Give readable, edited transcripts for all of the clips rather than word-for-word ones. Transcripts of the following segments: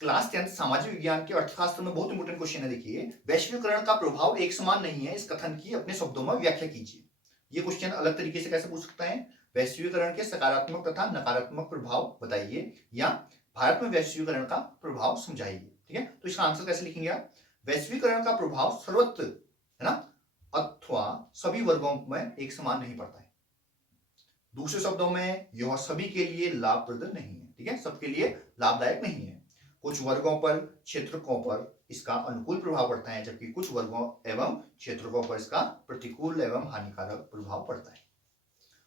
Class 10 सामाजिक विज्ञान के अर्थशास्त्र में बहुत इंपॉर्टेंट क्वेश्चन है। देखिए, वैश्वीकरण का प्रभाव एक समान नहीं है, इस कथन की अपने शब्दों में व्याख्या कीजिए। ये क्वेश्चन अलग तरीके से कैसे पूछ सकता है? वैश्वीकरण के सकारात्मक तथा नकारात्मक प्रभाव बताइए, या भारत में वैश्वीकरण का प्रभाव समझाइए। ठीक है, तो इसका आंसर कैसे लिखेंगे आप? वैश्वीकरण का प्रभाव सर्वत्र, है ना, अथवा सभी वर्गों में एक समान नहीं पड़ता है। दूसरे शब्दों में, यह सभी के लिए लाभप्रद नहीं है। ठीक है, सबके लिए लाभदायक नहीं है। कुछ वर्गों पर, क्षेत्रकों पर इसका अनुकूल प्रभाव पड़ता है, जबकि कुछ वर्गों एवं क्षेत्रकों पर इसका प्रतिकूल एवं हानिकारक प्रभाव पड़ता है।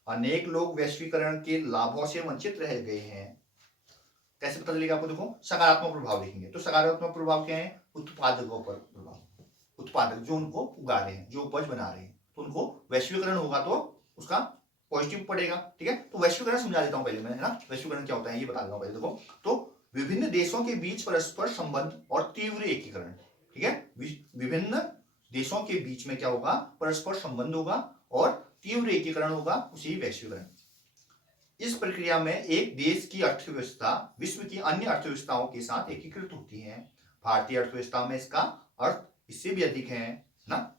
अनेक लोग वैश्वीकरण के लाभों से वंचित रह गए हैं। कैसे पता चलेगा आपको? देखो, सकारात्मक प्रभाव देखेंगे तो सकारात्मक प्रभाव क्या है? उत्पादकों पर प्रभाव। उत्पादक जो उनको उगा रहे हैं, जो उपज बना रहे हैं, तो उनको वैश्वीकरण होगा तो उसका पॉजिटिव पड़ेगा। ठीक है, तो वैश्वीकरण समझा देता हूं पहले मैं, है ना। वैश्वीकरण क्या होता है ये बता देता हूं पहले। देखो, तो विभिन्न देशों के बीच परस्पर संबंध और तीव्र एकीकरण। ठीक है, विभिन्न देशों के बीच में क्या होगा? परस्पर संबंध होगा और तीव्र एकीकरण होगा, उसी वैश्वीकरण। इस प्रक्रिया में एक देश की अर्थव्यवस्था विश्व की अन्य अर्थव्यवस्थाओं के साथ एकीकृत होती है। भारतीय अर्थव्यवस्था में इसका अर्थ इससे भी अधिक है ना।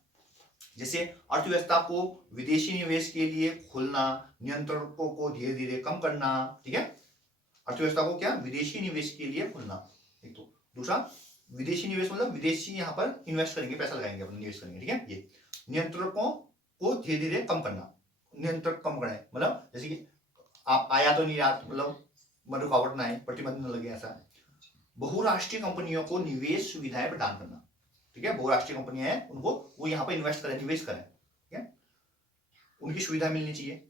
जैसे अर्थव्यवस्था को विदेशी निवेश के लिए खोलना, नियंत्रणों को धीरे धीरे कम करना। ठीक है, अर्थव्यवस्था को क्या? विदेशी निवेश के लिए खोलना, एक तो। दूसरा, विदेशी निवेश मतलब विदेशी यहाँ पर इन्वेस्ट करेंगे, पैसा लगाएंगे, अपना निवेश करेंगे। ठीक है, ये नियंत्रकों को धीरे धीरे कम करना। नियंत्रक कम करें मतलब जैसे कि आप आयात और निर्यात मतलब रुकावट ना आए, प्रतिबंध न लगे, ऐसा। बहुराष्ट्रीय कंपनियों को निवेश सुविधाएं प्रदान करना। ठीक है, बहुराष्ट्रीय कंपनियां हैं, उनको वो यहाँ पर इन्वेस्ट करें, निवेश करें। ठीक है, उनकी सुविधा मिलनी चाहिए।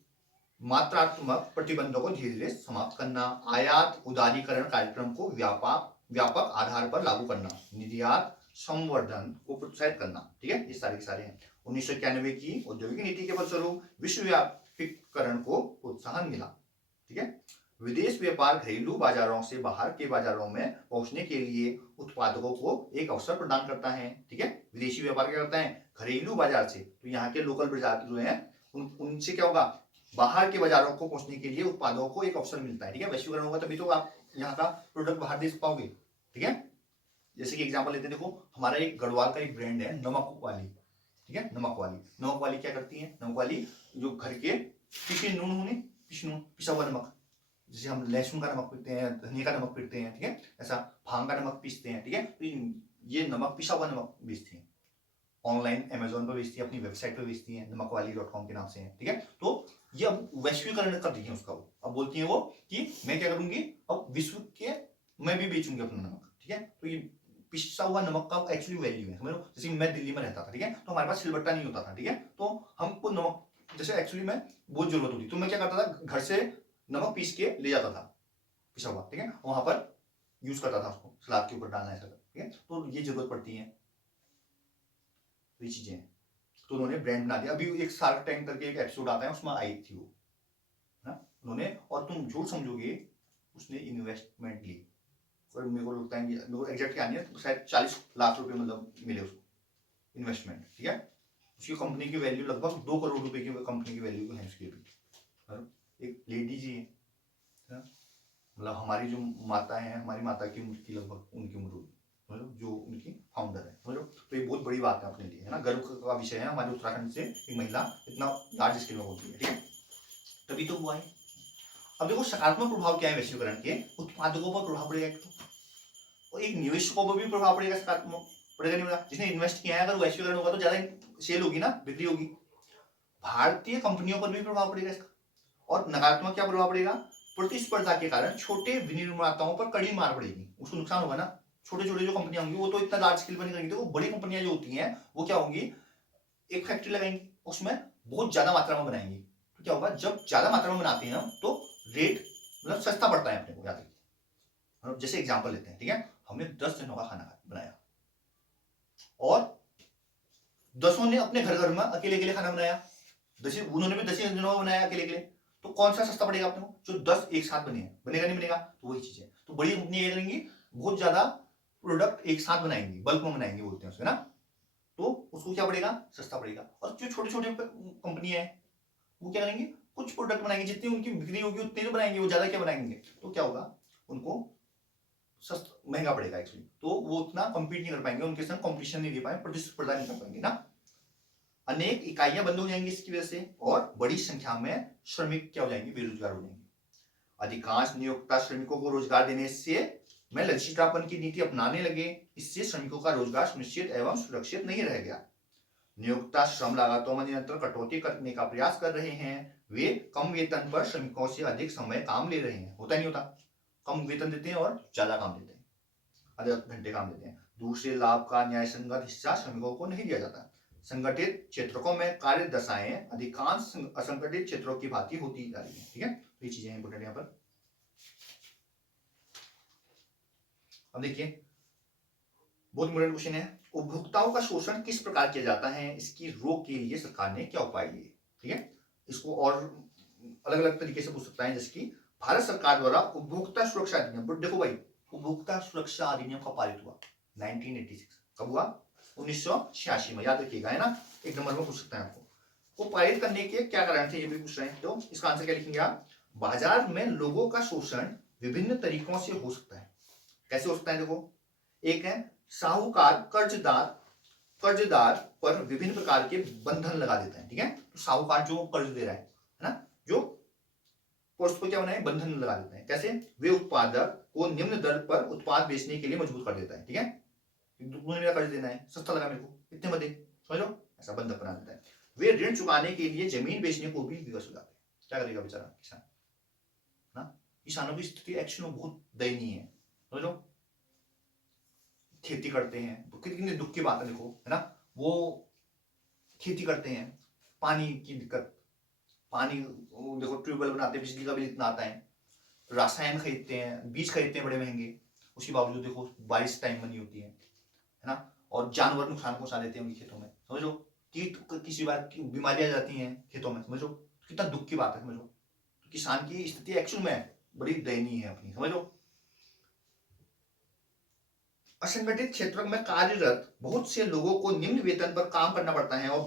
मात्रात्मक प्रतिबंधों को धीरे धीरे समाप्त करना। आयात उदारीकरण कार्यक्रम को व्यापक आधार पर लागू करना। निर्यात संवर्धन को प्रोत्साहित करना। ठीक है, ये सारे हैं। 1991 की औद्योगिक नीति के फलस्वरूप विश्वव्यापीकरण को प्रोत्साहन मिला। ठीक है, विदेश व्यापार घरेलू बाजारों से बाहर के बाजारों में पहुंचने के लिए उत्पादकों को एक अवसर प्रदान करता है। ठीक है, विदेशी व्यापार क्या करता है? घरेलू बाजार से, तो यहाँ के लोकल बाजार जो है उनसे क्या होगा? बाहर के बाजारों को पहुंचने के लिए उत्पादों को एक अवसर मिलता है। ठीक है, वैश्वीकरण होगा तभी तो आप यहाँ का प्रोडक्ट बाहर दे पाओगे। ठीक है, जैसे कि एग्जांपल लेते हैं, देखो हमारा एक गढ़वाल का एक ब्रांड है नमक वाली। ठीक है, नमक वाली क्या करती है? नमक वाली जो घर के पिसे नून होने, पिसा हुआ नमक, जैसे हम लहसुन का नमक पीते हैं, धनिया का नमक पीते हैं। ठीक है, ऐसा भांग का नमक पीसते हैं। ठीक है, तो ये नमक, पिसा हुआ नमक बेचती है। ऑनलाइन अमेजोन पर बेचती है, अपनी वेबसाइट पर बेचती है, नमकवाली.com के नाम से है। ठीक है, तो ये अब वैश्वीकरण कर रही है उसका। वो अब बोलती है वो कि मैं क्या करूंगी, अब विश्व के मैं भी बेचूंगी अपना नमक। ठीक है, तो ये पिसा हुआ नमक का एक्चुअली वैल्यू है, समझ लो। जैसे मैं दिल्ली में रहता था, ठीक है, तो हमारे पास सिलबट्टा नहीं होता था। ठीक है, तो हमको नमक जैसे एक्चुअली में बहुत जरूरत होती, तो मैं क्या करता था, घर से नमक पीस के ले जाता था, पिसा हुआ। ठीक है, वहां पर यूज करता था उसको, सलाद के ऊपर डालना ऐसा। ठीक है, तो ये जरूरत पड़ती है, तो ये चीजें हैं। तो उन्होंने ब्रांड बना दिया। अभी एक शार्क टैंक करके एक एपिसोड आता है, उसमें आई थी वो, ना, उन्होंने। और तुम झूठ समझोगे, उसने इन्वेस्टमेंट ली, और मेरे को लगता है कि मेरे को एग्जैक्ट क्या नहीं है, तो शायद 40 लाख रुपए मतलब मिले उसको इन्वेस्टमेंट। ठीक है, उसकी कंपनी की वैल्यू लगभग 2 करोड़ रुपए की कंपनी की वैल्यू है उसकी अभी। एक लेडी जी है, मतलब हमारी जो माता है, हमारी माता की उम्र की लगभग उनकी उम्र होगी, मतलब जो उनकी फाउंडर है, मतलब। तो ये बहुत बड़ी बात है अपने लिए, है ना, गर्व का विषय है। हमारे उत्तराखंड से एक महिला इतना लार्ज स्केल में होती है। ठीक है, तभी तो हुआ है। अब देखो, सकारात्मक प्रभाव क्या है वैश्वीकरण के? उत्पादकों पर प्रभाव पड़ेगा एक तो, और एक निवेशकों पर भी प्रभाव पड़ेगा। सकारात्मक पड़ेगा नहीं पड़ेगा? जिसने इन्वेस्ट किया है, अगर वैश्वीकरण होगा तो ज्यादा सेल होगी ना, बिक्री होगी। भारतीय कंपनियों पर भी प्रभाव पड़ेगा इसका। और नकारात्मक क्या प्रभाव पड़ेगा? प्रतिस्पर्धा के कारण छोटे विनिर्माताओं पर कड़ी मार पड़ेगी, उसको नुकसान होगा ना। छोटे छोटे जो कंपनियां होंगी वो तो इतना लार्ज स्केल पर नहीं करेंगी। तो बड़ी कंपनियां जो होती हैं वो क्या होंगी, एक फैक्ट्री लगाएंगी, उसमें बहुत ज्यादा मात्रा में बनाएंगी। तो क्या होगा, जब ज्यादा मात्रा में बनाते हैं हम, तो रेट मतलब सस्ता पड़ता है अपने को, याद रखिए। जैसे एग्जाम्पल लेते हैं, ठीक है, हमने 10 जनों का खाना बनाया, और 10 ने अपने घर घर में अकेले अकेले खाना बनाया, 10 उन्होंने भी 10 जनों का बनाया अकेले अकेले, तो कौन सा सस्ता पड़ेगा अपने को? जो 10 एक साथ बने हैं, बनेगा नहीं बनेगा? तो वही चीज है। तो बड़ी कंपनी ये करेंगी, बहुत ज्यादा प्रोडक्ट एक साथ बनाएंगी, बल्क में बनाएंगे बोलते हैं उसको, ना। तो उसको क्या पड़ेगा? सस्ता पड़ेगा। और जो छोटे छोटे कंपनियां हैं वो क्या करेंगे, कुछ प्रोडक्ट बनाएंगे, जितनी उनकी बिक्री होगी उतने तो बनाएंगे, वो ज्यादा क्या बनाएंगे, तो क्या होगा, उनको महंगा पड़ेगा एक्चुअली, तो वो उतना कम्पीट नहीं कर पाएंगे, उनके संग कॉम्पिटिशन नहीं दे पाएंगे, प्रतिस्पर्धा नहीं कर पाएंगे ना। अनेक इकाइयां बंद हो जाएंगी इसकी वजह से, और बड़ी संख्या में श्रमिक क्या हो जाएंगे, बेरोजगार हो जाएंगे। अधिकांश नियोक्ता श्रमिकों को रोजगार देने से में लचीलापन की नीति अपनाने लगे, इससे श्रमिकों का रोजगार सुनिश्चित एवं सुरक्षित नहीं रह गया। नियोक्ता श्रम लागतों में निरंतर कटौती करने का प्रयास कर रहे हैं, वे कम वेतन पर श्रमिकों से अधिक समय काम ले रहे हैं। होता नहीं होता, कम वेतन देते हैं और ज्यादा काम देते हैं, अधिक घंटे काम देते हैं। दूसरे लाभ का न्याय संगत हिस्सा श्रमिकों को नहीं दिया जाता। संगठित क्षेत्रों में कार्य दशाएं अधिकांश असंगठित क्षेत्रों की भांति होती जा रही है। ठीक है, तो ये चीजें इंपोर्टेंट यहाँ पर। अब देखिए बहुत इंपोर्टेंट क्वेश्चन है, उपभोक्ताओं का शोषण किस प्रकार किया जाता है, इसकी रोक के लिए सरकार ने क्या उपाय लिए। ठीक है, इसको और अलग अलग तरीके से पूछ सकता है, जैसे कि भारत सरकार द्वारा उपभोक्ता सुरक्षा अधिनियम, बट देखो भाई उपभोक्ता सुरक्षा अधिनियम कब पारित हुआ, 1986। कब हुआ, 1986 में, याद रखिएगा, है ना, एक नंबर में पूछ सकते हैं आपको। वो पारित करने के क्या कारण थे ये भी पूछ रहे हैं, तो इसका आंसर क्या लिखेंगे आप, बाजार में लोगों का शोषण विभिन्न तरीकों से हो सकता है। कैसे हो सकता है, देखो एक है साहूकार कर्जदार पर विभिन्न प्रकार के बंधन लगा देता है। ठीक है, तो साहूकार जो कर्ज दे रहा है ना, जो उस पर क्या बनाए, बंधन लगा देते हैं। कैसे, वे उत्पादक को निम्न दर पर उत्पाद बेचने के लिए मजबूर कर देता है। ठीक है, मेरा कर्ज देना है, सस्ता लगा मेरे को, इतने में दे, समझ लो, ऐसा बंधक बना देता है। वे ऋण चुकाने के लिए जमीन बेचने को भी विवश हो जाते हैं। क्या करेगा बेचारा किसान ना, किसानों की स्थिति एक्चुअली में बहुत दयनीय है, समझ लो। खेती करते हैं, कितनी दुख की बात है, देखो, है ना, वो खेती करते हैं, पानी की दिक्कत, पानी देखो ट्यूबवेल बनाते हैं, बिजली का बिल इतना आता है, रासायन खरीदते हैं, बीज खरीदते हैं बड़े महंगे, उसके बावजूद देखो बारिश टाइम में नहीं होती है ना, और जानवर नुकसान पहुंचा देते हैं उनके खेतों में, समझ लो, कीट किसी बार की बीमारियां जाती हैं खेतों में, समझ लो कितना दुख की बात है, समझ लो। तो किसान की स्थिति एक्चुअल में बड़ी दयनीय है अपनी, समझ लो। असंगठित क्षेत्रों में कार्यरत बहुत से लोगों को निम्न वेतन पर काम करना पड़ता है और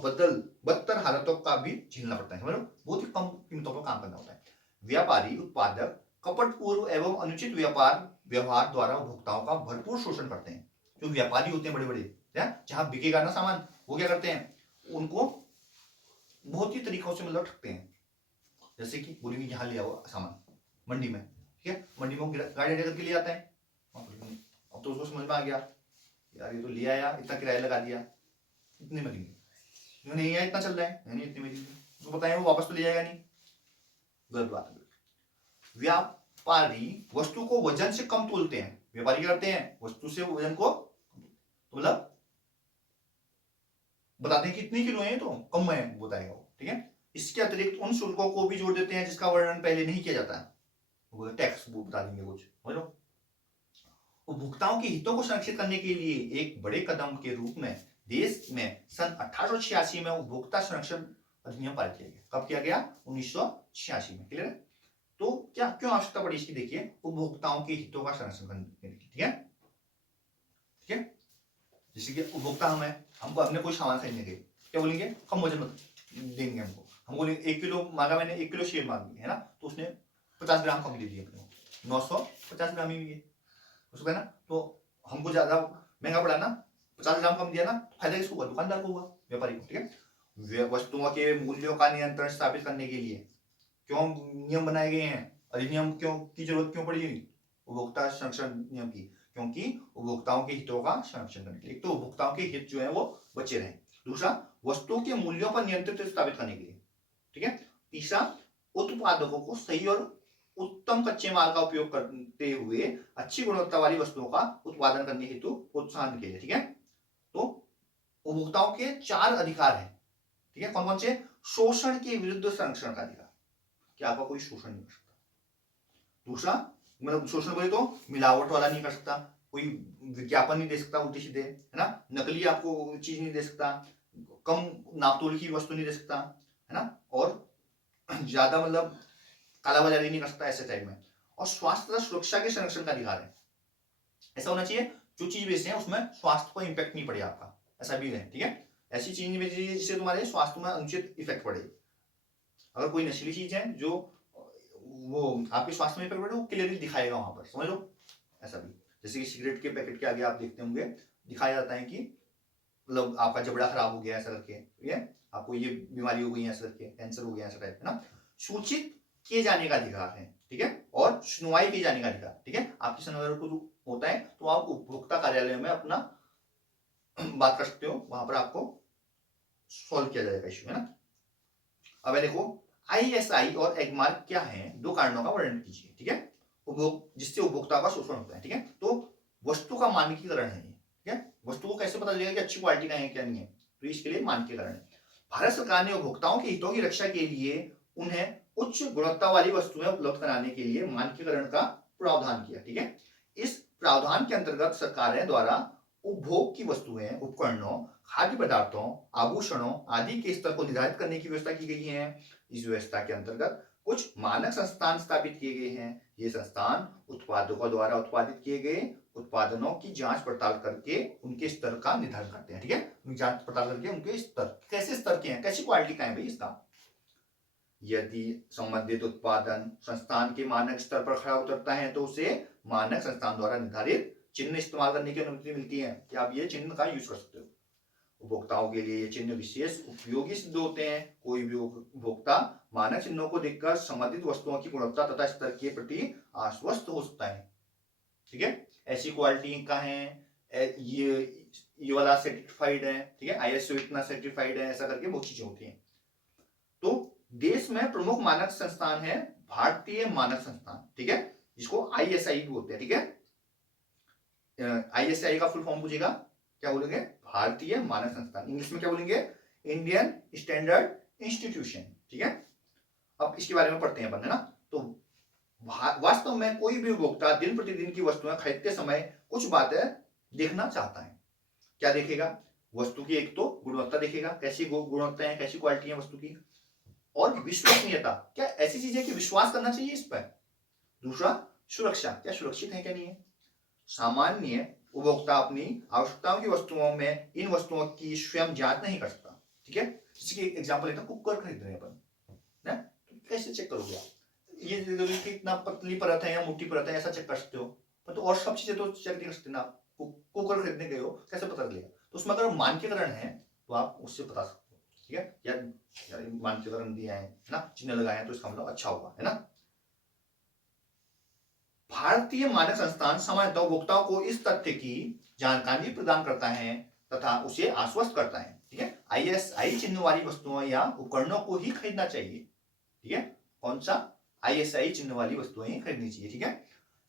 बदतर हालतों का भी झेलना पड़ता है, समझ लो, बहुत ही कम कीमतों पर काम करना होता है। व्यापारी उत्पादक कपटपूर्व एवं अनुचित व्यवहार द्वारा उपभोक्ताओं का भरपूर शोषण करते हैं। जो व्यापारी होते हैं बड़े बड़े, जहां बिकेगा ना सामान, वो क्या करते हैं, उनको बहुत ही तरीकों से मतलब ठगते हैं। जैसे कि बोलेंगे यहाँ ले आओ सामान मंडी में, ठीक है, मंडी में गाड़ी लेकर के ले आता है, अब तो उसको समझ में आ गया यार ये तो ले आया, इतना किराया लगा दिया, इतने में देंगे, नहीं आया इतना चल रहा है, नहीं इतने में देंगे, उसको बताएं वो वापस तो ले जाएगा नहीं, गलत बात है। व्यापारी वस्तु को वजन से कम तोलते हैं, व्यापारी क्या करते हैं, वस्तु से वजन को मतलब बताते हैं कितनी किलो है, तो कम है बताएगा वो। ठीक है, इसके अतिरिक्त उन शुल्कों को भी जोड़ देते हैं जिसका वर्णन पहले नहीं किया जाता है, टैक्स वो बता देंगे कुछ, समझ लो। उपभोक्ताओं के हितों को संरक्षित करने के लिए एक बड़े कदम के रूप में देश में सन 1886 में उपभोक्ता संरक्षण अधिनियम पारित किया गया। कब किया गया, 1986 में, क्लियर है। तो क्या क्यों आवश्यकता पड़ी इसकी, देखिए उपभोक्ताओं के हितों का संरक्षण करने की। ठीक है, ठीक है, जैसे कि उपभोक्ता हम है, हमको हमने कोई सामान खरीदने गए, क्या बोलेंगे, कम वजन मत देंगे हमको बोलेंगे 1 किलो मांगा, मैंने 1 किलो शेयर मांगी है ना, तो उसने 50 ग्राम कम दे दिया अपने को, 950 ग्राम ही है उसको, है ना, तो हमको ज्यादा महंगा पड़ा ना, 50 ग्राम कम दिया ना, फायदा किसको हुआ, दुकानदार को हुआ, व्यापारी को। ठीक है, वस्तुओं के मूल्यों का नियंत्रण स्थापित करने के लिए क्यों नियम बनाए गए हैं, अधिनियम क्यों की जरूरत क्यों पड़ी, उपभोक्ता संरक्षण नियम की, क्योंकि उपभोक्ताओं के हितों का संरक्षण करने के लिए, एक तो उपभोक्ताओं के हित जो है वो बचे रहे, दूसरा वस्तुओं के मूल्यों पर नियंत्रण स्थापित करने के लिए, ठीक है, तीसरा उत्पादकों को सही और उत्तम कच्चे माल का उपयोग करते हुए अच्छी गुणवत्ता वाली वस्तुओं का उत्पादन करने हेतु प्रोत्साहन के लिए। ठीक है, तो उपभोक्ताओं के 4 अधिकार हैं, ठीक है, कौन कौन से, शोषण के विरुद्ध संरक्षण का अधिकार, कि आपका कोई शोषण नहीं कर सकता। दूसरा मतलब शोषण बोले तो मिलावट वाला नहीं कर सकता, कोई विज्ञापन नहीं दे सकता उल्टे सीधे, है ना, नकली आपको चीज नहीं दे सकता, कम नापतोल की वस्तु नहीं दे सकता, है ना, और ज्यादा मतलब कालाबाजारी नहीं कर सकता ऐसे टाइप में, और स्वास्थ्य तथा सुरक्षा के संरक्षण का अधिकार है। ऐसा होना चाहिए जो चीज बेचते हैं उसमें स्वास्थ्य को इंपैक्ट नहीं पड़े आपका, ऐसा भी है। ठीक है, ऐसी चीज नहीं बेची जिससे तुम्हारे स्वास्थ्य में अनुचित इफेक्ट पड़े। अगर कोई नशीली चीज है जो वो आपके स्वास्थ्य में इफेक्ट पड़े, वो क्लियरली दिखाएगा वहां पर, समझ लो, ऐसा भी। जैसे कि सिगरेट के पैकेट के आगे आप देखते होंगे दिखाया जाता है कि मतलब आपका जबड़ा खराब हो गया ऐसा करके, ठीक है, आपको ये बीमारी हो गई ऐसा करके, कैंसर हो गया ऐसा टाइप है ना। सूचित किए जाने का अधिकार है, ठीक है, और सुनवाई किए जाने का अधिकार, ठीक है। आपकी सुनवाई को जो होता है तो आप उपभोक्ता कार्यालय में अपना बात कर सकते हो, वहां पर आपको सॉल्व किया जाएगा इश्यू, है ना। अब देखो ISI और एगमार्क क्या है, दो कारणों का वर्णन कीजिए, ठीक है, जिससे उपभोक्ता का शोषण होता है, ठीक है। तो वस्तु का मानकीकरण है, ठीक है, वस्तु को कैसे पता चलेगा कि अच्छी क्वालिटी का है क्या नहीं है, तो इसके लिए मानकीकरण है। भारत सरकार ने उपभोक्ताओं के हितों की रक्षा के लिए उन्हें उच्च गुणवत्ता वाली वस्तुएं उपलब्ध कराने के लिए मानकीकरण का प्रावधान किया, ठीक है। इस प्रावधान के अंतर्गत सरकारें द्वारा उपभोग की वस्तुएं, उपकरणों, खाद्य पदार्थों, आभूषणों आदि के स्तर को निर्धारित करने की व्यवस्था की गई है। इस व्यवस्था के अंतर्गत कुछ मानक संस्थान स्थापित किए गए हैं। ये संस्थान उत्पादकों द्वारा उत्पादित किए गए उत्पादनों की जांच पड़ताल करके उनके स्तर का निर्धारण करते हैं, ठीक है, जांच पड़ताल करके उनके स्तर कैसे स्तर के हैं, कैसी क्वालिटी का है भाई इसका। यदि संबंधित उत्पादन संस्थान के मानक स्तर पर खरा उतरता है तो उसे मानक संस्थान द्वारा निर्धारित चिन्ह इस्तेमाल करने की अनुमति मिलती है कि आप ये चिन्ह का यूज कर सकते हो। उपभोक्ताओं के लिए ये चिन्ह विशेष उपयोगी सिद्ध होते हैं। कोई भी उपभोक्ता मानक चिन्हों को देखकर संबंधित वस्तुओं की गुणवत्ता तथा स्तर के प्रति आश्वस्त हो सकता है, ठीक है। ऐसी क्वालिटी का है, ये वाला सर्टिफाइड है, ठीक है, ISO इतना सर्टिफाइड है, ऐसा करके बहुत चीजें होती हैं। तो देश में प्रमुख मानक संस्थान है भारतीय मानक संस्थान, ठीक है, जिसको ISI भी बोलते हैं, ठीक है। ISI का फुल फॉर्म पूछेगा, क्या बोलेंगे, भारतीय मानक संस्थान, इंग्लिश में क्या बोलेंगे, इंडियन स्टैंडर्ड इंस्टीट्यूशन, ठीक है। अब इसके बारे में पढ़ते हैं अपन, है ना। तो वास्तव में कोई भी उपभोक्ता दिन प्रतिदिन की वस्तुएं खरीदते समय कुछ बातें देखना चाहता है। क्या देखेगा, वस्तु की एक तो गुणवत्ता देखेगा, कैसी गुणवत्ता है, कैसी क्वालिटी है वस्तु की, और विश्वसनीयता, क्या ऐसी चीज है कि विश्वास करना चाहिए इस पर। दूसरा सुरक्षा, क्या सुरक्षित है क्या नहीं है। सामान्य उपभोक्ता अपनी आवश्यकताओं की वस्तुओं में इन वस्तुओं की स्वयं जांच नहीं कर सकता, ठीक है। जैसे कि एग्जांपल लेते हैं, कुकर खरीद रहे हैं अपन, ना, तो कैसे चेक करोगे आप, ये कितना पतली परत है या मोटी परत है, ऐसा चेक कर सकते हो, पर तो और सब चीजें तो चेक नहीं कर सकते ना। कुकर खरीदने गए हो, कैसे पता चलेगा, तो उसमें अगर मानकीकरण है तो आप उससे बता सकते हो, ठीक है, या मानकीकरण दिया है ना, चिन्ह लगाए हैं, तो इसका मतलब अच्छा हुआ, है ना। भारतीय मानक संस्थान सामान्यतः उपभोक्ताओं को इस तथ्य की जानकारी प्रदान करता है तथा उसे आश्वस्त करता है, ठीक है, ISI चिन्ह वाली वस्तुओं या उपकरणों को ही खरीदना चाहिए, ठीक है। कौन सा, ISI चिन्ह वाली वस्तुएं ही खरीदनी चाहिए, ठीक है।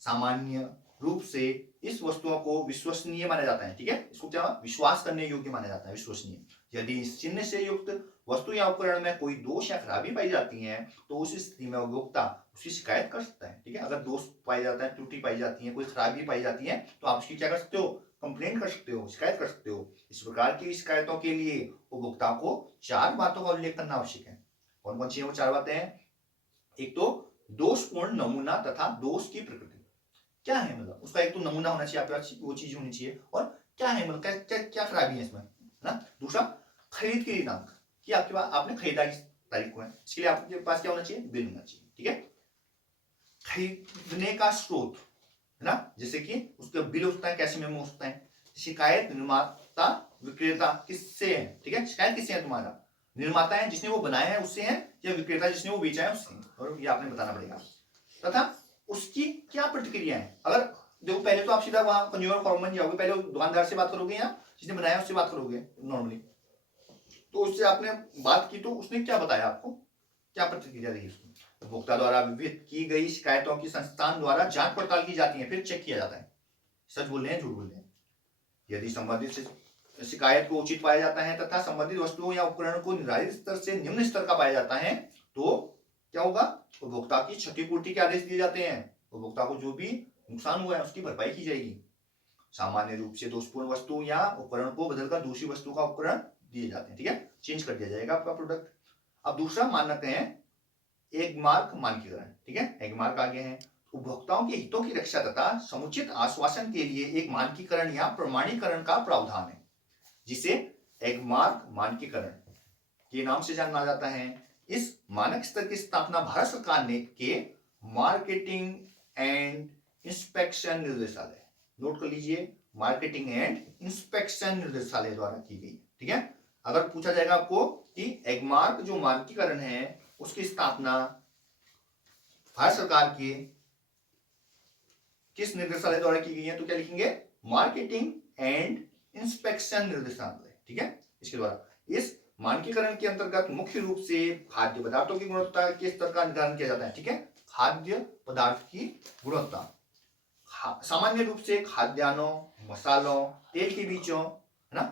सामान्य रूप से इस वस्तुओं को विश्वसनीय माना जाता है, ठीक है, इसको क्या विश्वास करने योग्य माना जाता है, विश्वसनीय। यदि इस चिन्ह से युक्त वस्तु या उपकरण में कोई दोष या खराबी पाई जाती है तो उस स्थिति में उपभोक्ता उसकी शिकायत कर सकता है, ठीक है। अगर दोष पाया जाता है, त्रुटि पाई जाती है, कोई खराबी पाई जाती है तो आप उसकी क्या कर सकते हो, कंप्लेंट कर सकते हो, शिकायत कर सकते हो। इस प्रकार की शिकायतों के लिए उपभोक्ता को 4 बातों का उल्लेख करना आवश्यक है। कौन कौन सी है वो 4 बातें हैं। एक तो दोषपूर्ण नमूना तथा दोष की प्रकृति, क्या है मतलब उसका एक तो नमूना होना चाहिए, आपके पास वो चीज होनी चाहिए, और क्या है मतलब क्या क्या खराबी है इसमें, है ना। दूसरा खरीद की दिनांक, कि आपके पास आपने खरीदा किस तारीख को है, इसके लिए आपके पास क्या होना चाहिए, बिल होना चाहिए, ठीक है। खरीदने का स्रोत, है ना, जैसे कि उसका बिल होता है, कैसे मेमो होता है। शिकायत निर्माता विक्रेता किससे है, ठीक है, शिकायत किससे है, तुम्हारा निर्माता है जिसने वो बनाया है उससे है, या विक्रेता जिसने वो बेचा है उससे, और ये आपने बताना पड़ेगा। तथा उसकी क्या प्रतिक्रिया है। अगर देखो पहले तो आप सीधा वहां कंज्यूमर फॉर्म बन जाओगे, पहले दुकानदार से बात करोगे या जिसने बनाया उससे बात करोगे नॉर्मली, तो उससे आपने बात की तो उसने क्या बताया आपको, क्या प्रतिक्रिया रही उसकी। उपभोक्ता द्वारा विविध की गई शिकायतों की संस्थान द्वारा जांच पड़ताल की जाती है, फिर चेक किया जाता है सच बोल रहे हैं झूठ बोल रहे हैं। यदि संबंधित शिकायत को उचित पाया जाता है तथा संबंधित वस्तुओं या उपकरण को निर्धारित स्तर से निम्न स्तर का पाया जाता है तो क्या होगा, उपभोक्ता की क्षतिपूर्ति के आदेश दिए जाते हैं। उपभोक्ता को जो भी नुकसान हुआ है उसकी भरपाई की जाएगी। सामान्य रूप से दोषपूर्ण वस्तु या उपकरण को बदलकर दूसरी वस्तु का उपकरण दिए जाते हैं, ठीक है, चेंज कर दिया जाएगा आपका प्रोडक्ट। अब दूसरा मानक है एगमार्क मानकीकरण, ठीक है, एगमार्क आगे है। उपभोक्ताओं के हितों की रक्षा तथा समुचित आश्वासन के लिए एक मानकीकरण या प्रमाणीकरण का प्रावधान है, जिसे एगमार्क मानकीकरण के नाम से जाना जाता है। इस मानक स्तर की स्थापना भारत सरकार ने के मार्केटिंग एंड इंस्पेक्शन निर्देशालय, नोट कर लीजिए, मार्केटिंग एंड इंस्पेक्शन निर्देशालय द्वारा की गई। ठीक है, अगर पूछा जाएगा आपको कि एगमार्क जो मानकीकरण है उसकी स्थापना भारत सरकार के किस निर्देशालय द्वारा की गई है, तो क्या लिखेंगे, मार्केटिंग एंड इंस्पेक्शन निर्देशालय। ठीक है, इसके द्वारा इस मानकीकरण के अंतर्गत मुख्य रूप से खाद्य पदार्थों की गुणवत्ता के स्तर का निर्धारण किया जाता है। ठीक है, खाद्य पदार्थ की गुणवत्ता सामान्य रूप से खाद्यान्नों, मसालों, तेल के बीजों, है ना,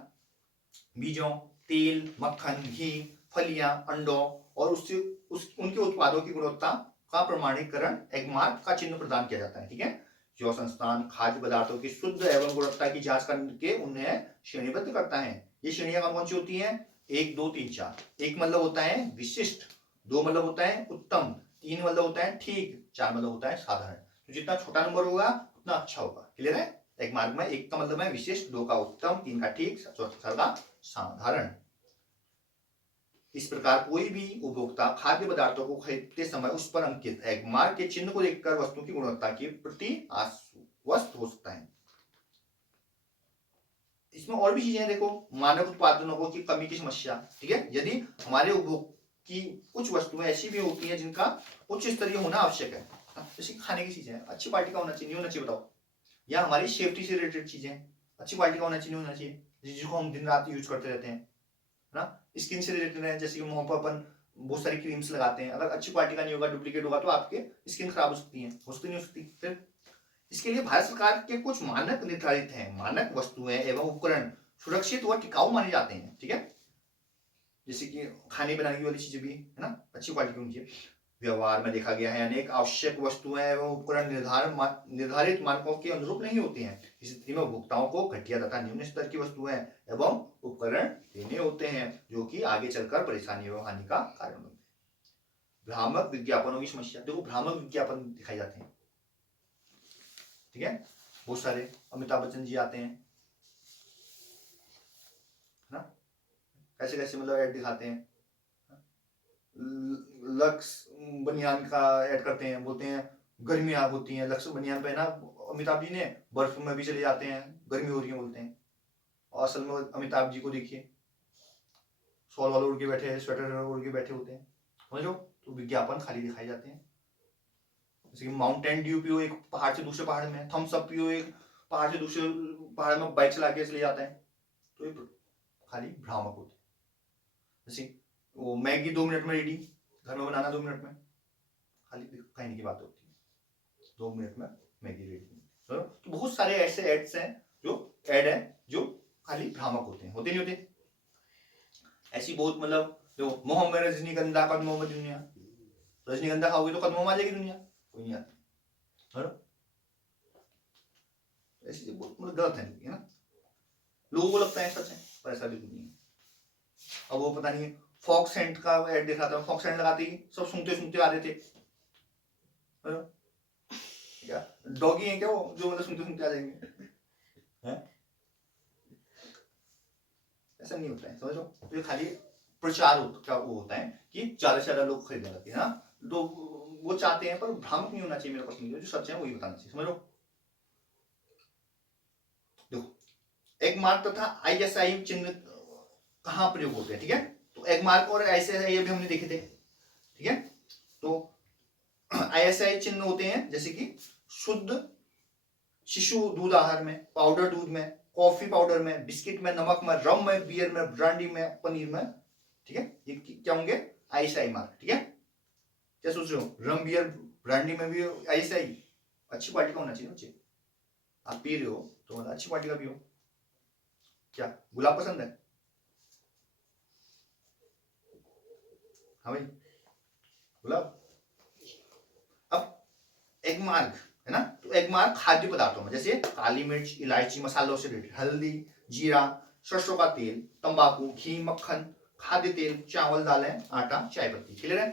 बीजों, तेल, मक्खन, घी, फलियां, अंडों और उससे उनके उत्पादों की गुणवत्ता का प्रमाणीकरण एगमार्क का चिन्ह प्रदान किया जाता है। ठीक है, जो संस्थान खाद्य पदार्थों की शुद्ध एवं गुणवत्ता की जांच करके उन्हें श्रेणीबद्ध करता है। ये श्रेणियां कौन कौन सी होती हैं, 1, 2, 3, 4। 1 मतलब होता है विशिष्ट, 2 मतलब होता है उत्तम, 3 मतलब होता है ठीक, 4 मतलब होता है साधारण। तो जितना छोटा नंबर होगा उतना अच्छा होगा। क्लियर है, एगमार्क में 1 का मतलब है विशिष्ट, 2 का उत्तम, 3 का ठीक, 4 का साधारण। इस प्रकार कोई भी उपभोक्ता खाद्य पदार्थों को खरीदते समय उस पर अंकित एगमार्क के चिन्ह को देखकर वस्तु की गुणवत्ता के प्रति आश्वस्त हो सकता है। इसमें और भी चीजें देखो, मानक उत्पादनों की कमी की समस्या। ठीक है, यदि हमारे उपभोग की कुछ वस्तुएं ऐसी भी होती हैं जिनका उच्च स्तरीय होना आवश्यक है, जैसे खाने की चीजें अच्छी क्वालिटी का होना चाहिए, नहीं होना चाहिए बताओ, या हमारी सेफ्टी से रिलेटेड चीजें अच्छी क्वालिटी का होना चाहिए, नहीं होना चाहिए, जिसको हम दिन रात यूज करते रहते हैं, है ना। स्किन से रिलेटेड है, जैसे कि मुंह पर अपन बहुत सारी क्रीम्स लगाते हैं, अगर अच्छी क्वालिटी का नहीं होगा, डुप्लीकेट होगा, तो आपके स्किन खराब हो सकती है, हो सकती नहीं हो सकती। फिर इसके लिए भारत सरकार के कुछ मानक निर्धारित हैं। मानक वस्तुएं एवं उपकरण सुरक्षित व टिकाऊ माने जाते हैं। ठीक है, जैसे कि खाने बनाने की वाली चीजें भी, है ना, अच्छी क्वालिटी की होनी चाहिए। व्यवहार में देखा गया है अनेक आवश्यक वस्तुएं एवं उपकरण निर्धारित मानकों के अनुरूप नहीं होते हैं। इस स्थिति में उपभोक्ताओं को घटिया तथा निम्न स्तर की वस्तुएं एवं उपकरण देने होते हैं, जो कि आगे चलकर परेशानी एवं हानि का कारण बनते हैं। भ्रामक विज्ञापनों की समस्या देखो, भ्रामक विज्ञापन दिखाए जाते हैं। ठीक है, बहुत सारे अमिताभ बच्चन जी आते हैं, है ना, कैसे कैसे मतलब ऐड दिखाते हैं, लक्स बनियान का ऐड करते हैं, बोलते हैं गर्मियां होती हैं, लक्स बनियान पहना अमिताभ जी ने, बर्फ में भी चले जाते हैं, गर्मी हो रही है बोलते हैं, और असल में अमिताभ जी को देखिए शॉल वाले उड़ के बैठे हैं, स्वेटर उड़ के बैठे होते हैं, समझो। तो विज्ञापन खाली दिखाए जाते हैं। जैसे कि माउंटेन ड्यू पियो एक पहाड़ से दूसरे पहाड़ में, थम्स अप पियो एक पहाड़ से दूसरे पहाड़ में बाइक चला के चले जाता है, तो ये खाली भ्रामक होते हैं। जैसे वो मैगी 2 मिनट में रेडी, घर में बनाना 2 मिनट में, खाली कहने की बात होती है, 2 मिनट में मैगी रेडी। तो बहुत सारे ऐसे एड्स हैं जो एड है जो खाली भ्रामक होते हैं, होते नहीं होते। ऐसी बहुत मतलब जो मोह में रजनीगंधा कदमों में दुनिया, रजनीगंधा खाओगे तो कदमों में आ जाएगी दुनिया, कोई नहीं आती, ऐसी बहुत मतलब गलत है ना। लोगों को लगता है सच है, पर ऐसा भी नहीं है। अब वो पता नहीं फॉक सेंट का ऐड दिखा था, फॉक सेंट लगाते ही सब सुनते सुनते आ रहे थे, क्या डॉगी है क्या वो जो मतलब सुनते सुनते आ जाएंगे, है? ऐसा नहीं होता है, समझो। तो ये खाली प्रचार का वो होता है कि ज्यादा से ज्यादा लोग खरीदने लगते हैं ना, तो वो चाहते हैं, पर भ्रामक नहीं होना चाहिए, मेरा पसंद जो सच है वही बताना चाहिए, समझो। देखो, एगमार्क तथा आईएसआई चिन्ह कहाँ प्रयोग होते हैं, ठीक है। तो एगमार्क और आईएसआई अभी हमने देखे थे, ठीक है। तो आईएसआई चिन्ह होते हैं जैसे कि शुद्ध शिशु दूध आहार में, पाउडर दूध में, कॉफी पाउडर में, बिस्किट में, नमक में, रम में, बियर में, ब्रांडी में, पनीर में, ठीक है। ये क्या होंगे, आईएसआई मार्क, ठीक है। क्या सोच रहे हो, रम बियर ब्रांडी में भी आईएसआई, अच्छी क्वालिटी का होना चाहिए बच्चे, आप पी रहे हो तो मतलब अच्छी क्वालिटी का पियो। क्या गुलाब पसंद है, हाँ भाई गुलाब। अब एगमार्क है ना, तो एगमार्क खाद्य पदार्थों में जैसे काली मिर्च, इलायची, मसालों से रिलेटेड, हल्दी, जीरा, सरसों का तेल, तंबाकू, घी, मक्खन, खाद्य तेल, चावल, दालें, आटा, चाय पत्ती, क्लियर है।